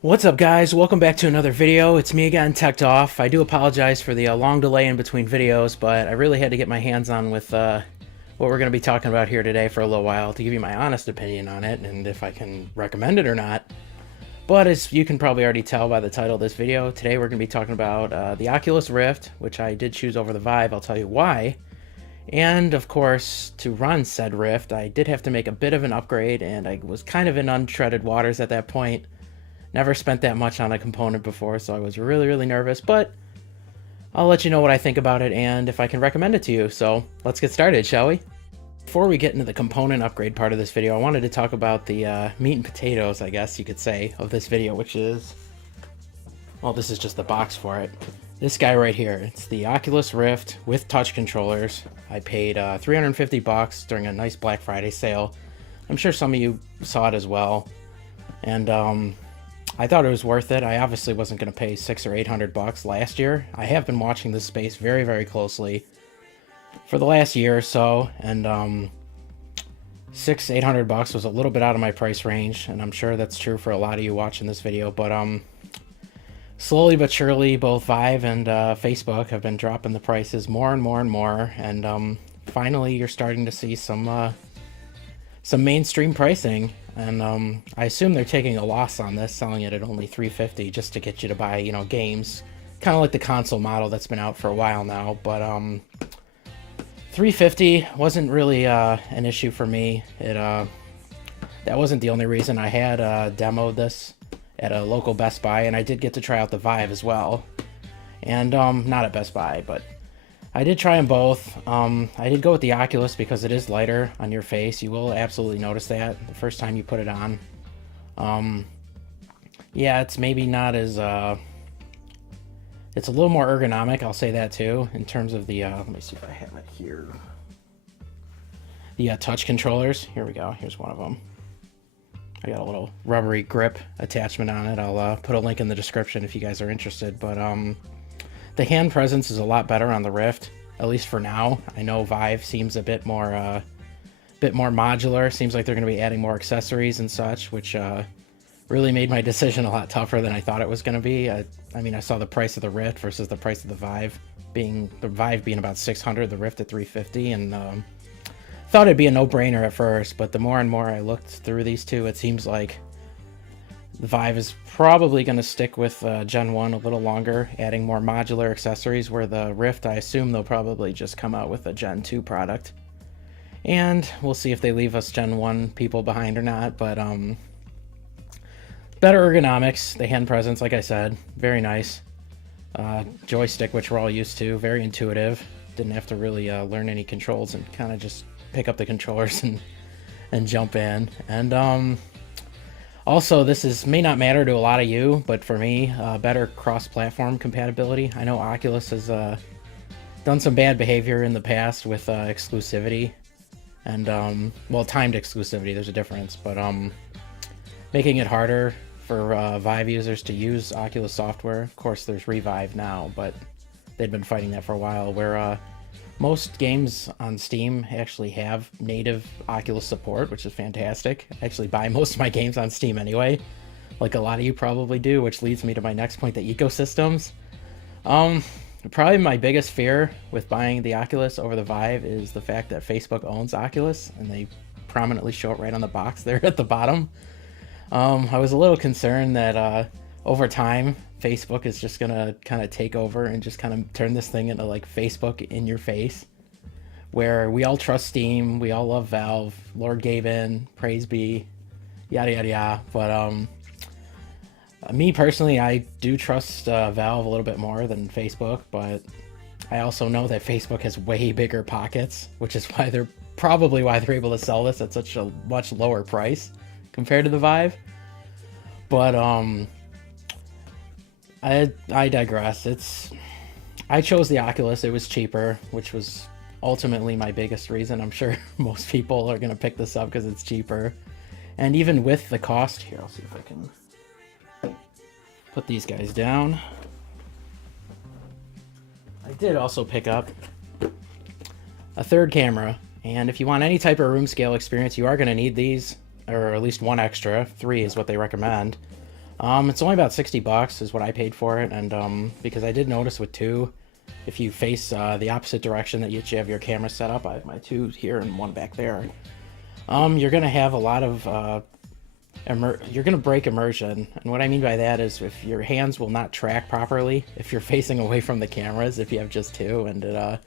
What's up, guys? Welcome back to another video. It's me again, Teched Off. I do apologize for the long delay in between videos, but I really had to get my hands on with what we're going to be talking about here today for a little while to give you my honest opinion on it and if I can recommend it or not. But as you can probably already tell by the title of this video, today we're going to be talking about the Oculus Rift, which I did choose over the Vive. I'll tell you why. And of course, to run said Rift, I did have to make a bit of an upgrade, and I was kind of in untreaded waters at that point. Never spent that much on a component before, so I was really nervous, but I'll let you know what I think about it and if I can recommend it to you. So let's get started, shall we? Before we get into the component upgrade part of this video, I wanted to talk about the meat and potatoes, I guess you could say, of this video, which is, well, this is just the box for it. This guy right here, it's the Oculus Rift with touch controllers. I paid 350 bucks during a nice Black Friday sale. I'm sure some of you saw it as well. And I thought it was worth it. I obviously wasn't going to pay $600 or $800 last year. I have been watching this space very closely for the last year or so, and $600-800 was a little bit out of my price range, and I'm sure that's true for a lot of you watching this video. But slowly but surely, both Vive and Facebook have been dropping the prices more and more, and finally you're starting to see some mainstream pricing. And I assume they're taking a loss on this, selling it at only $350 just to get you to buy, you know, games. Kind of like the console model that's been out for a while now. But $350 wasn't really an issue for me. That wasn't the only reason. I had demoed this at a local Best Buy, and I did get to try out the Vive as well. And not at Best Buy, but I did try them both. I did go with the Oculus because it is lighter on your face. You will absolutely notice that the first time you put it on. Yeah, it's maybe not as... it's a little more ergonomic, I'll say that too, in terms of the... let me see if I have it here. The touch controllers. Here we go. Here's one of them. I got a little rubbery grip attachment on it. I'll put a link in the description if you guys are interested. But the hand presence is a lot better on the Rift, at least for now. I know Vive seems a bit more modular. Seems like they're going to be adding more accessories and such, which really made my decision a lot tougher than I thought it was going to be. I mean, I saw the price of the Rift versus the price of the Vive being about $600, the Rift at $350, and thought it'd be a no-brainer at first. But the more and more I looked through these two, it seems like the Vive is probably going to stick with Gen 1 a little longer, adding more modular accessories, where the Rift, I assume they'll probably just come out with a Gen 2 product. And we'll see if they leave us Gen 1 people behind or not, but better ergonomics, the hand presence, like I said, very nice. Joystick, which we're all used to, very intuitive. Didn't have to really learn any controls and kind of just pick up the controllers and jump in. And also, this may not matter to a lot of you, but for me, better cross-platform compatibility. I know Oculus has done some bad behavior in the past with exclusivity, and well, timed exclusivity. There's a difference, but making it harder for Vive users to use Oculus software. Of course, there's Revive now, but they've been fighting that for a while. Where most games on Steam actually have native Oculus support, which is fantastic. I actually buy most of my games on Steam anyway, like a lot of you probably do, which leads me to my next point, the ecosystems. Probably my biggest fear with buying the Oculus over the Vive is the fact that Facebook owns Oculus, and they prominently show it right on the box there at the bottom. I was a little concerned that over time, Facebook is just gonna kind of take over and just kind of turn this thing into like Facebook in your face, where we all trust Steam, we all love Valve, Lord gave in, praise be, yada yada yada. But me personally, I do trust Valve a little bit more than Facebook, but I also know that Facebook has way bigger pockets, which is why they're able to sell this at such a much lower price compared to the Vive. But I digress. I chose the Oculus. It was cheaper, which was ultimately my biggest reason. I'm sure most people are going to pick this up because it's cheaper. And even with the cost here, I'll see if I can put these guys down. I did also pick up a third camera, and if you want any type of room scale experience, you are going to need these, or at least one extra. 3 is what they recommend. It's only about 60 bucks is what I paid for it, and because I did notice with two, if you face the opposite direction that you have your camera set up, I have my two here and one back there. You're gonna have a lot of you're gonna break immersion, and what I mean by that is if your hands will not track properly if you're facing away from the cameras if you have just two, and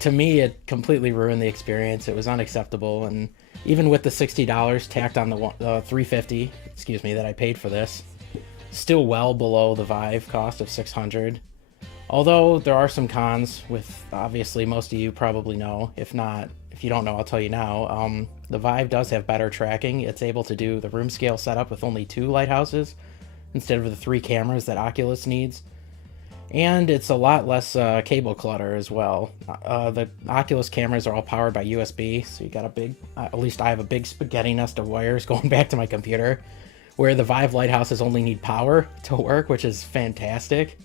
to me it completely ruined the experience. It was unacceptable, and even with the $60 tacked on the $350, excuse me, that I paid for this, still well below the Vive cost of $600. Although there are some cons with, obviously most of you probably know. If not, if you don't know, I'll tell you now. The Vive does have better tracking. It's able to do the room scale setup with only 2 lighthouses instead of the 3 cameras that Oculus needs. And it's a lot less cable clutter as well. The Oculus cameras are all powered by USB, so you got a big, at least I have a big spaghetti nest of wires going back to my computer, where the Vive lighthouses only need power to work, which is fantastic.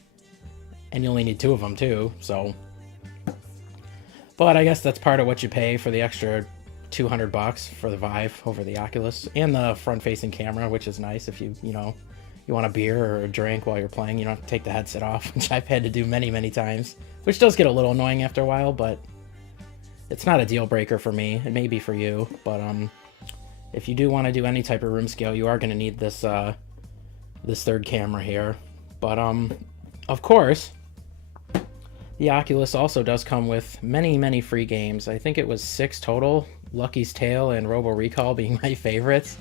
And you only need 2 of them too, so. But I guess that's part of what you pay for the extra 200 bucks for the Vive over the Oculus, and the front-facing camera, which is nice if you want a beer or a drink while you're playing. You don't have to take the headset off, which I've had to do many, many times, which does get a little annoying after a while, but it's not a deal breaker for me. It may be for you, but if you do want to do any type of room scale, you are going to need this this third camera here. But of course, the Oculus also does come with many, many free games. I think it was 6 total, Lucky's Tale and Robo Recall being my favorites.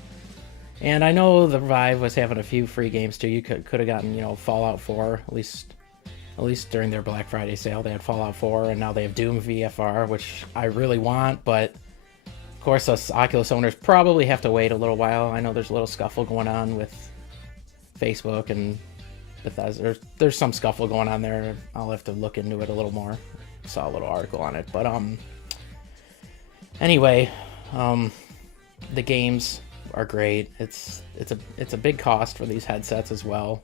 And I know the Vive was having a few free games too. You could have gotten, Fallout 4, at least during their Black Friday sale. They had Fallout 4, and now they have Doom VFR, which I really want, but of course us Oculus owners probably have to wait a little while. I know there's a little scuffle going on with Facebook and Bethesda. There's some scuffle going on there. I'll have to look into it a little more. Saw a little article on it, but anyway, the games are great. It's a big cost for these headsets as well,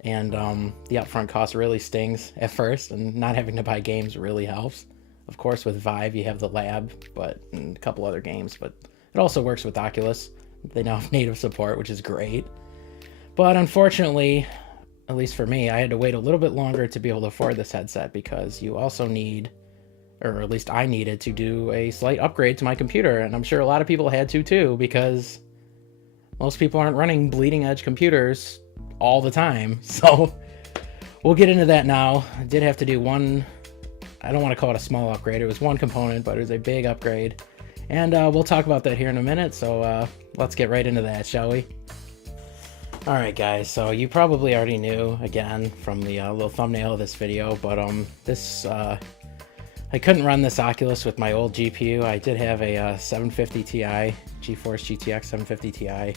and the upfront cost really stings at first, and not having to buy games really helps. Of course, with Vive you have the lab, and a couple other games, but it also works with Oculus. They now have native support, which is great. But unfortunately, at least for me, I had to wait a little bit longer to be able to afford this headset, because you also need, or at least I needed, to do a slight upgrade to my computer, and I'm sure a lot of people had to too, because most people aren't running bleeding edge computers all the time. So we'll get into that now. I did have to do one, I don't want to call it a small upgrade, it was one component, but it was a big upgrade, and we'll talk about that here in a minute. So let's get right into that, shall we? Alright guys, so you probably already knew, again, from the little thumbnail of this video, but I couldn't run this Oculus with my old GPU. I did have a 750 Ti, GeForce GTX 750 Ti,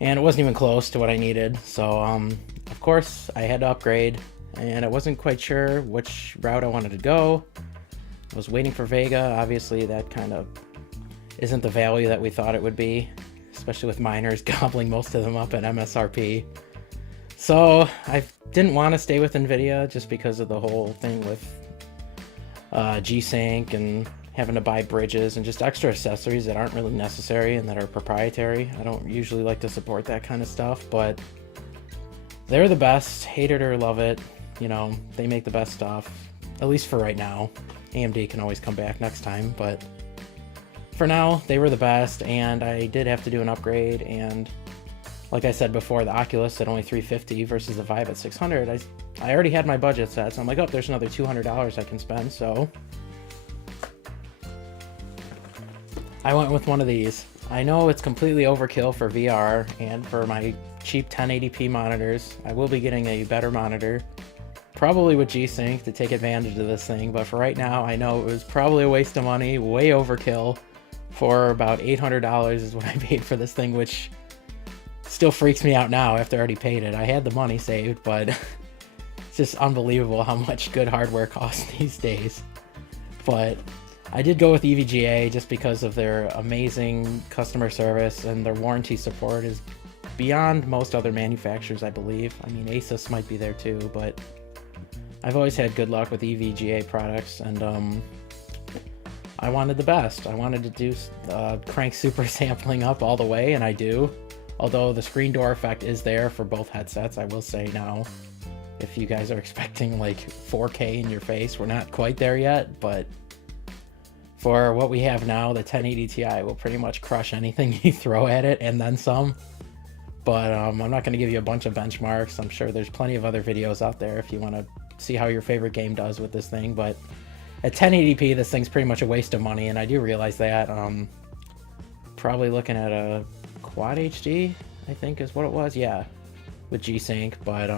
and it wasn't even close to what I needed. So, of course, I had to upgrade, and I wasn't quite sure which route I wanted to go. I was waiting for Vega. Obviously, that kind of isn't the value that we thought it would be, especially with miners gobbling most of them up at MSRP. So, I didn't want to stay with NVIDIA just because of the whole thing with G-Sync and having to buy bridges and just extra accessories that aren't really necessary and that are proprietary. I don't usually like to support that kind of stuff, but they're the best. Hate it or love it, they make the best stuff, at least for right now. AMD can always come back next time, but for now, they were the best, and I did have to do an upgrade. And like I said before, the Oculus at only $350 versus the Vive at $600, I already had my budget set, so I'm like, oh, there's another $200 I can spend, so I went with one of these. I know it's completely overkill for VR, and for my cheap 1080p monitors, I will be getting a better monitor, probably with G-Sync, to take advantage of this thing, but for right now, I know it was probably a waste of money, way overkill. For about $800 is what I paid for this thing, which still freaks me out now after I already paid it. I had the money saved, but it's just unbelievable how much good hardware costs these days. But I did go with EVGA just because of their amazing customer service, and their warranty support is beyond most other manufacturers, I believe. I mean, Asus might be there too, but I've always had good luck with EVGA products, and I wanted the best. I wanted to do crank super sampling up all the way, and I do. Although the screen door effect is there for both headsets, I will say now, if you guys are expecting like 4K in your face, we're not quite there yet, but for what we have now, the 1080 Ti will pretty much crush anything you throw at it and then some. But I'm not going to give you a bunch of benchmarks. I'm sure there's plenty of other videos out there if you want to see how your favorite game does with this thing. But at 1080p, this thing's pretty much a waste of money, and I do realize that. Probably looking at a Quad HD, I think is what it was. Yeah, with G-Sync. But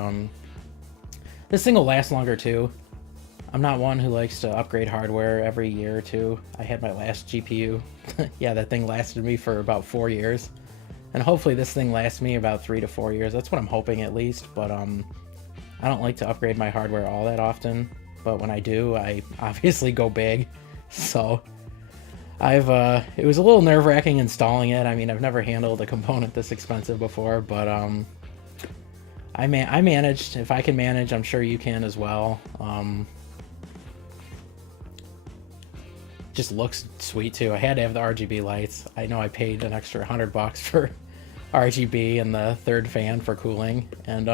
this thing will last longer too. I'm not one who likes to upgrade hardware every year or two. I had my last GPU. Yeah, that thing lasted me for about 4 years. And hopefully this thing lasts me about 3 to 4 years. That's what I'm hoping at least. But I don't like to upgrade my hardware all that often. But when I do, I obviously go big. So it was a little nerve-wracking installing it. I mean, I've never handled a component this expensive before, but I managed. If I can manage, I'm sure you can as well. Just looks sweet too. I had to have the RGB lights. I know I paid an extra $100 for RGB and the third fan for cooling, and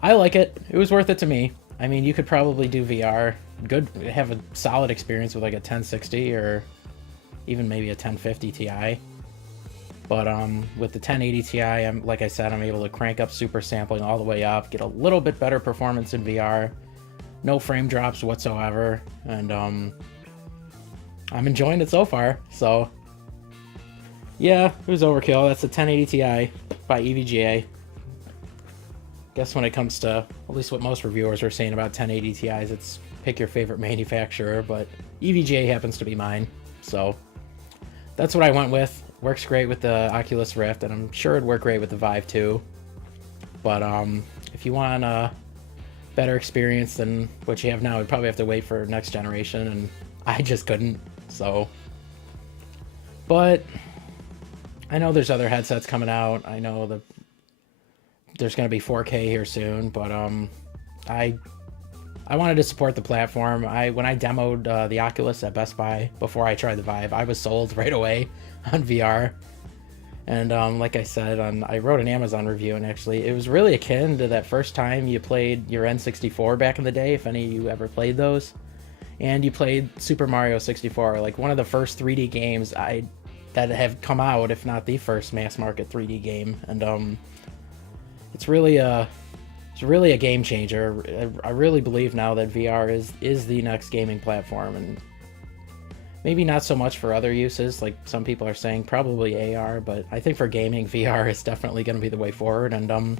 I like it. It was worth it to me. I mean, you could probably do VR, have a solid experience with like a 1060 or even maybe a 1050 Ti. But with the 1080 Ti, like I said, I'm able to crank up super sampling all the way up, get a little bit better performance in VR. No frame drops whatsoever, and I'm enjoying it so far. So yeah, it was overkill. That's the 1080 Ti by EVGA. Guess when it comes to at least what most reviewers are saying about 1080 Ti's, it's pick your favorite manufacturer, but EVGA happens to be mine. So that's what I went with. Works great with the Oculus Rift, and I'm sure it'd work great with the Vive too. But if you want a better experience than what you have now, you'd probably have to wait for next generation, and I just couldn't. So, but I know there's other headsets coming out. I know there's going to be 4K here soon, but I wanted to support the platform. When I demoed the Oculus at Best Buy before I tried the Vive, I was sold right away on VR. And like I said, I wrote an Amazon review, and actually it was really akin to that first time you played your N64 back in the day, if any of you ever played those. And you played Super Mario 64, like one of the first 3D games that have come out, if not the first mass market 3D game. And it's really a game changer. I really believe now that VR is the next gaming platform, and maybe not so much for other uses, like some people are saying, probably AR, but I think for gaming, VR is definitely going to be the way forward. And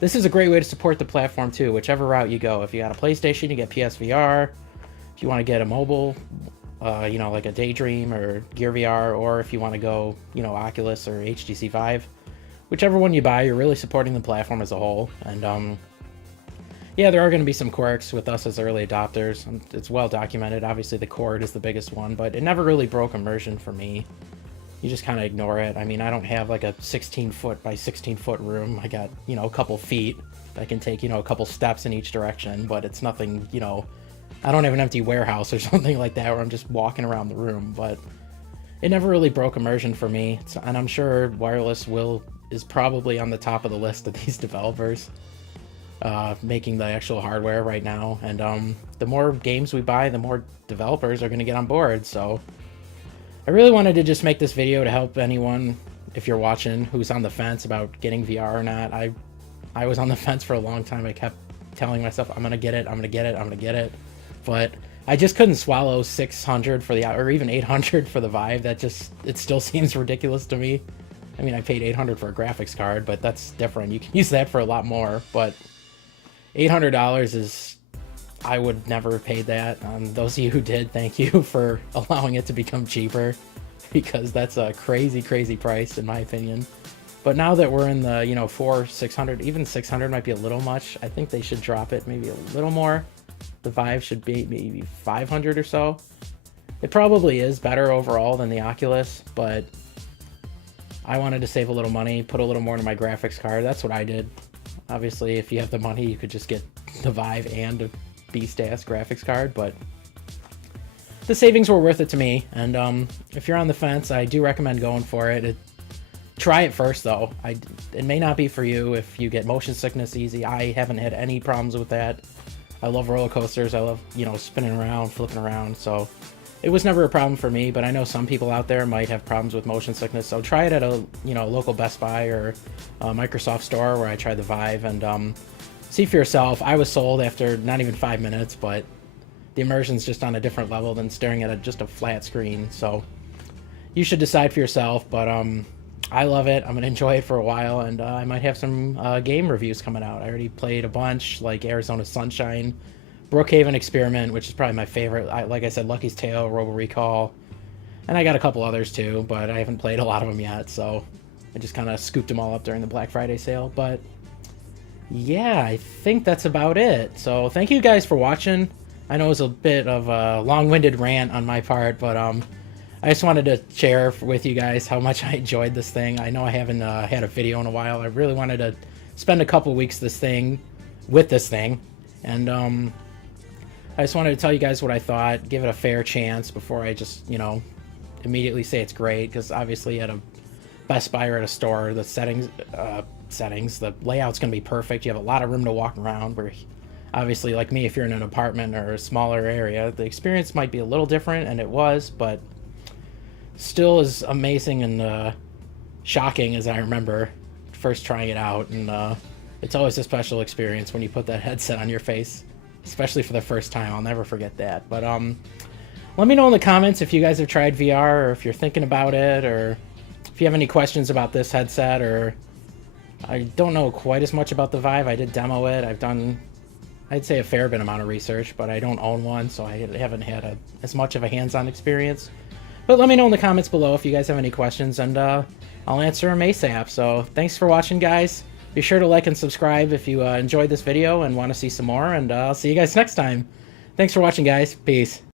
this is a great way to support the platform too, whichever route you go. If you got a PlayStation, you get PSVR. If you want to get a mobile, like a Daydream or Gear VR, or if you want to go, Oculus or HTC Vive, whichever one you buy, you're really supporting the platform as a whole. And yeah, there are going to be some quirks with us as early adopters. It's well documented. Obviously, the cord is the biggest one, but it never really broke immersion for me. You just kind of ignore it. I mean, I don't have like a 16-foot by 16-foot room. I got, a couple feet. I can take, a couple steps in each direction, but it's nothing, I don't have an empty warehouse or something like that where I'm just walking around the room, but it never really broke immersion for me. And I'm sure wireless is probably on the top of the list of these developers. Making the actual hardware right now, and the more games we buy, the more developers are going to get on board. So I really wanted to just make this video to help anyone, if you're watching, who's on the fence about getting VR or not. I was on the fence for a long time. I kept telling myself, I'm gonna get it, but I just couldn't swallow 600 for or even 800 for the Vive. It still seems ridiculous to me. I mean, I paid 800 for a graphics card, but that's different. You can use that for a lot more, but $800 is, I would never have paid that. Those of you who did, thank you for allowing it to become cheaper, because that's a crazy price in my opinion. But now that we're in the 600, even 600 might be a little much. I think they should drop it maybe a little more. The Vive should be maybe 500 or so. It probably is better overall than the Oculus, but I wanted to save a little money, put a little more into my graphics card. That's what I did. Obviously, if you have the money, you could just get the Vive and a beast-ass graphics card, but the savings were worth it to me. And if you're on the fence, I do recommend going for it. Try it first though. It may not be for you if you get motion sickness easy. I haven't had any problems with that. I love roller coasters. I love, you know, spinning around, flipping around. So it was never a problem for me, but I know some people out there might have problems with motion sickness. So try it at a, you know, local Best Buy or Microsoft store where I tried the Vive, and see for yourself. I was sold after not even 5 minutes, but the immersion's just on a different level than staring at just a flat screen. So you should decide for yourself, but I love it. I'm gonna enjoy it for a while, and I might have some game reviews coming out. I already played a bunch, like Arizona Sunshine, Brookhaven Experiment, which is probably my favorite. Like I said, Lucky's Tale, Robo Recall, and I got a couple others too, but I haven't played a lot of them yet, so I just kind of scooped them all up during the Black Friday sale. But yeah, I think that's about it. So thank you guys for watching. I know it was a bit of a long-winded rant on my part, but I just wanted to share with you guys how much I enjoyed this thing. I know I haven't had a video in a while. I really wanted to spend a couple weeks with this thing, and I just wanted to tell you guys what I thought, give it a fair chance before I just, you know, immediately say it's great, because obviously at a Best Buy or at a store, the the layout's going to be perfect. You have a lot of room to walk around, where obviously, like me, if you're in an apartment or a smaller area, the experience might be a little different, and it was, but still as amazing and shocking as I remember first trying it out. And it's always a special experience when you put that headset on your face, especially for the first time. I'll never forget that. But let me know in the comments if you guys have tried VR, or if you're thinking about it, or if you have any questions about this headset. Or I don't know quite as much about the Vive. I did demo it. I've done, I'd say, a fair bit amount of research, but I don't own one, so I haven't had as much of a hands-on experience. But let me know in the comments below if you guys have any questions, and I'll answer them ASAP. So thanks for watching, guys. Be sure to like and subscribe if you enjoyed this video and want to see some more, and I'll see you guys next time. Thanks for watching, guys. Peace.